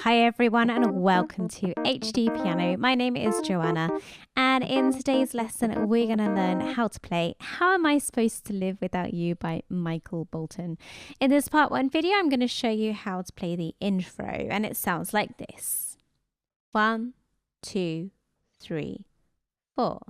Hi everyone and welcome to HDpiano. My name is Joanna and in today's lesson we're going to learn how to play How Am I Supposed to Live Without You by Michael Bolton. In this part 1 video I'm going to show you how to play the intro and it sounds like this. 1, 2, 3, 4.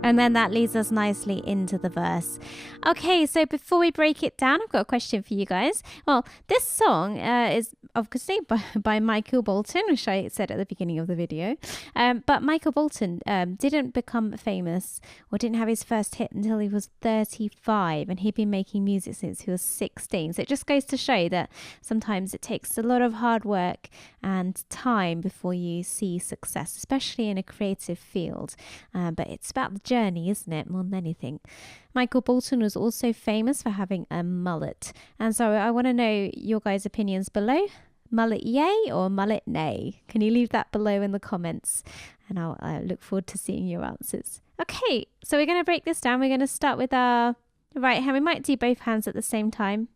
And then that leads us nicely into the verse. Okay, so before we break it down, I've got a question for you guys. Well, this song is obviously by Michael Bolton, which I said at the beginning of the video. But Michael Bolton didn't become famous or didn't have his first hit until he was 35. And he'd been making music since he was 16. So it just goes to show that sometimes it takes a lot of hard work and time before you see success, especially in a creative field. But it's about the journey, isn't it, more than anything. Michael Bolton was also famous for having a mullet, and so I want to know your guys' opinions below. Mullet yay or mullet nay? Can you leave that below in the comments, and I'll look forward to seeing your answers. Okay, so we're going to break this down. We're going to start with our right hand. We might do both hands at the same time.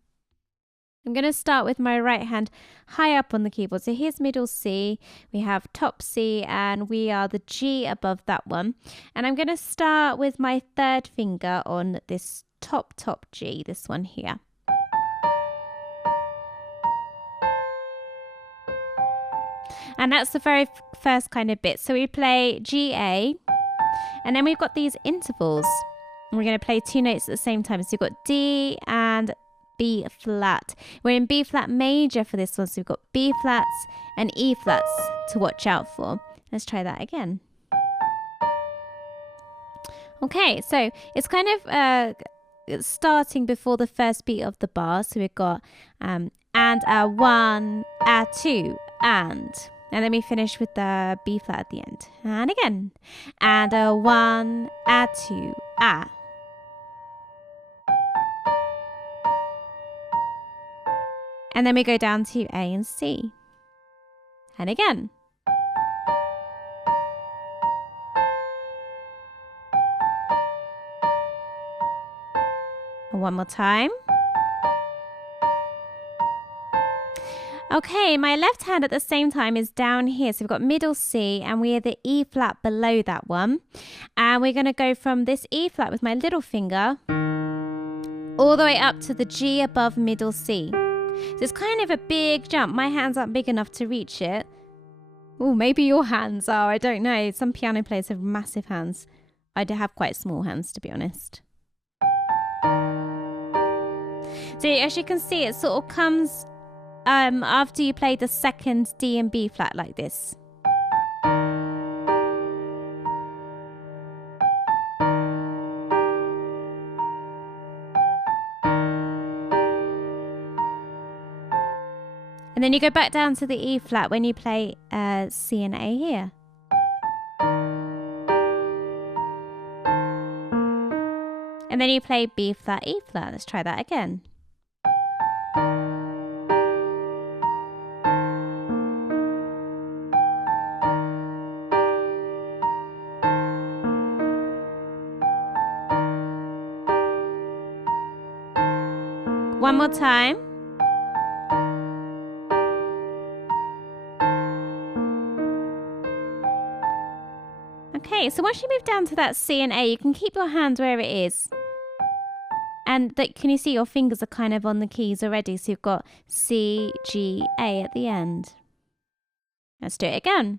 I'm going to start with my right hand high up on the keyboard. So here's middle C, we have top C, and we are the G above that one. And I'm going to start with my third finger on this top G, this one here. And that's the very first kind of bit. So we play G, A, and then we've got these intervals. And we're going to play 2 notes at the same time. So you've got D and B flat. We're in B flat major for this one, so we've got B flats and E flats to watch out for. Let's try that again. Okay, so it's kind of starting before the first beat of the bar. So we've got and a 1, a 2, and then we finish with the B flat at the end. And again, and a 1, a 2, a. And then we go down to A and C. And again. And one more time. Okay, my left hand at the same time is down here. So we've got middle C and we are the E flat below that one. And we're going to go from this E flat with my little finger all the way up to the G above middle C. So it's kind of a big jump. My hands aren't big enough to reach it. Oh, maybe your hands are. I don't know. Some piano players have massive hands. I do have quite small hands, to be honest. So as you can see, it sort of comes after you play the second D and B flat like this. And then you go back down to the E flat when you play C and A here. And then you play B flat, E flat. Let's try that again. One more time. Okay, so once you move down to that C and A, you can keep your hand where it is. And can you see your fingers are kind of on the keys already? So you've got C, G, A at the end. Let's do it again.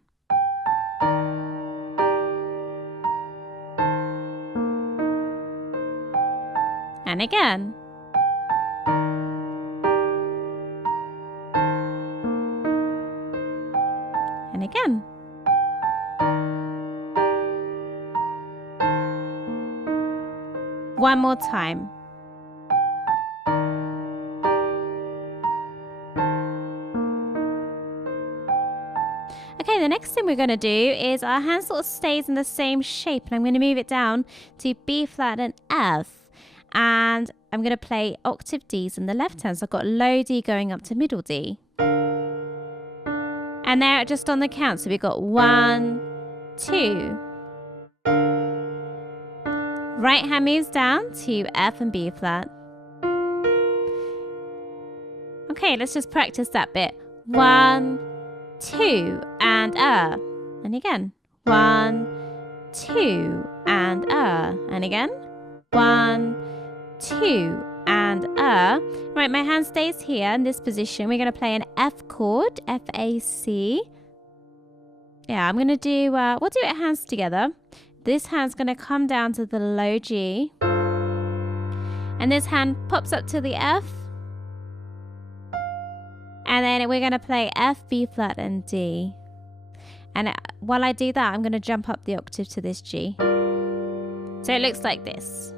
And again. And again. One more time. Okay, the next thing we're going to do is our hand sort of stays in the same shape, and I'm going to move it down to B flat and F. And I'm going to play octave Ds in the left hand. So I've got low D going up to middle D. And they're just on the count. So we've got 1, 2. Right hand moves down to F and B flat. Okay, let's just practice that bit. 1, 2, and and again. 1, 2, and and again. 1, 2, and Right, my hand stays here in this position. We're going to play an F chord, F-A-C. Yeah, I'm going to do, we'll do it hands together. This hand's going to come down to the low G. And this hand pops up to the F. And then we're going to play F, B flat, and D. And while I do that, I'm going to jump up the octave to this G. So it looks like this.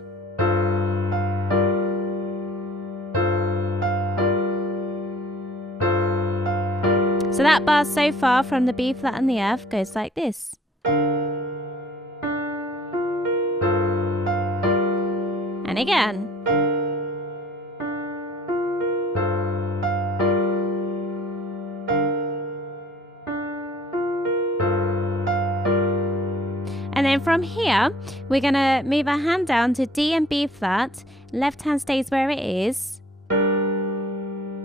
So that bar so far from the B flat and the F goes like this. And again. And then from here, we're going to move our hand down to D and B flat. Left hand stays where it is.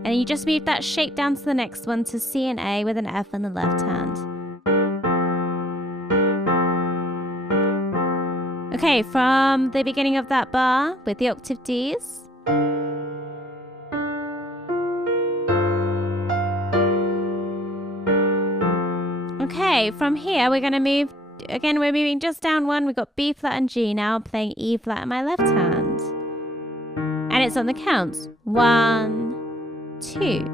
And you just move that shape down to the next one to C and A with an F in the left hand. Okay, from the beginning of that bar with the octave Ds. Okay, from here we're going to move, again we're moving just down one. We've got B flat and G now. I'm playing E flat in my left hand. And it's on the counts. 1, 2.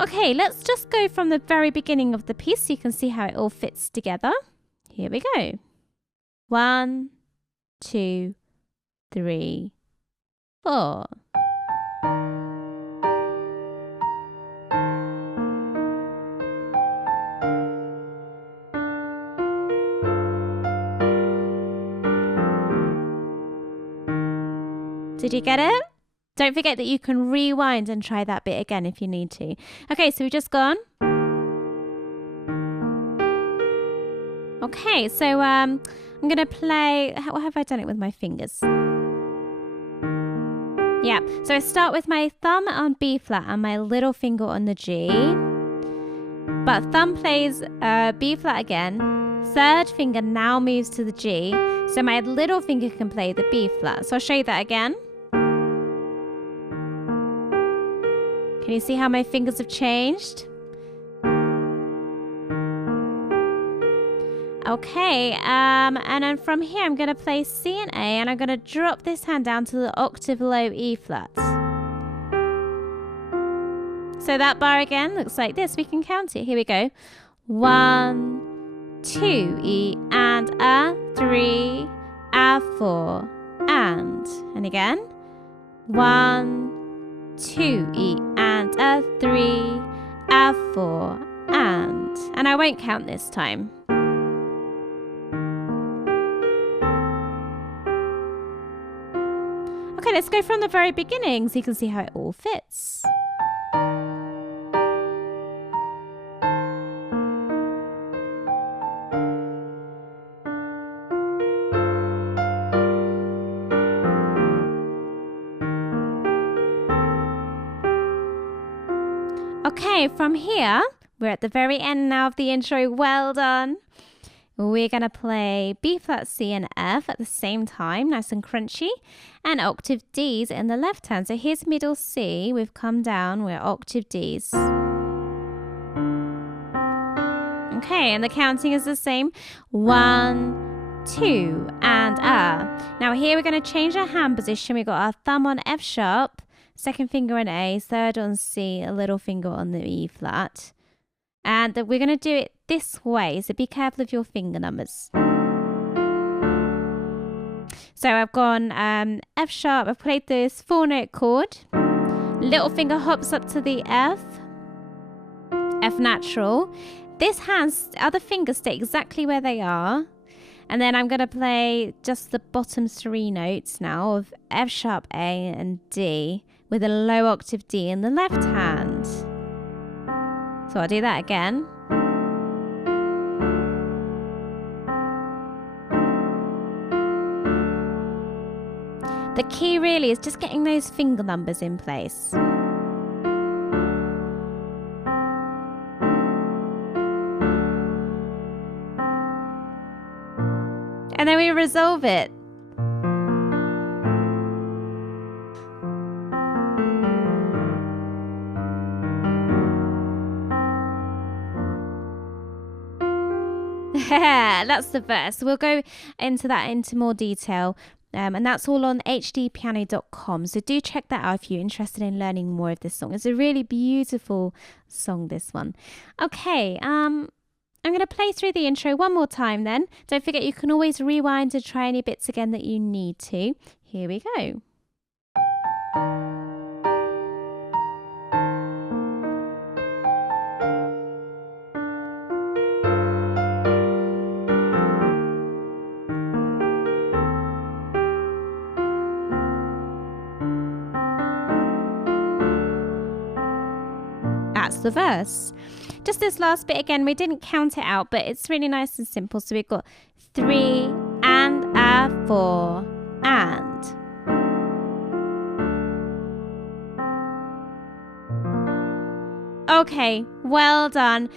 Okay, let's just go from the very beginning of the piece so you can see how it all fits together. Here we go. 1, 2, 3, 4. Did you get it? Don't forget that you can rewind and try that bit again if you need to. Okay, so we've just gone. Okay, so I'm going to play... How have I done it with my fingers? Yeah, so I start with my thumb on B flat and my little finger on the G. But thumb plays B flat again. Third finger now moves to the G. So my little finger can play the B flat. So I'll show you that again. Can you see how my fingers have changed? Okay, and then from here I'm going to play C and A, and I'm going to drop this hand down to the octave low E flat. So that bar again looks like this. We can count it. Here we go. 1, 2, E and A, 3, A, 4, and again. 1, 2, E and A, 3, A, 4, and I won't count this time. Okay, let's go from the very beginning so you can see how it all fits. Okay, from here, we're at the very end now of the intro. Well done. We're going to play B flat, C and F at the same time, nice and crunchy, and octave Ds in the left hand. So here's middle C, we've come down, we're octave Ds. Okay, and the counting is the same. 1, 2, and A. Now here we're going to change our hand position. We've got our thumb on F sharp, second finger on A, third on C, a little finger on the E flat. And we're going to do it this way, so be careful of your finger numbers. So I've gone F sharp, I've played this 4-note chord. Little finger hops up to the F, F natural. This hand's other fingers stay exactly where they are. And then I'm going to play just the bottom 3 notes now of F sharp, A and D with a low octave D in the left hand. So I'll do that again. The key really is just getting those finger numbers in place. And then we resolve it. That's the verse. We'll go into more detail. And that's all on HDpiano.com. So do check that out if you're interested in learning more of this song. It's a really beautiful song, this one. Okay, I'm going to play through the intro one more time then. Don't forget you can always rewind and try any bits again that you need to. Here we go. That's the verse. Just this last bit again, we didn't count it out, but it's really nice and simple. So we've got 3 and a 4 and. Okay, well done.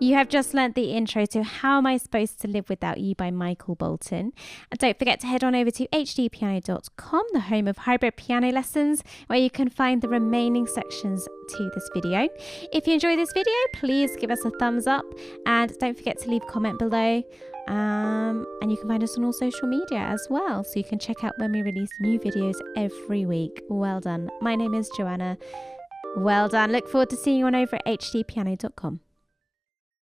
You have just learnt the intro to How Am I Supposed to Live Without You by Michael Bolton. And don't forget to head on over to hdpiano.com, the home of hybrid piano lessons, where you can find the remaining sections to this video. If you enjoyed this video, please give us a thumbs up and don't forget to leave a comment below. And you can find us on all social media as well, so you can check out when we release new videos every week. Well done. My name is Joanna. Well done. Look forward to seeing you on over at hdpiano.com.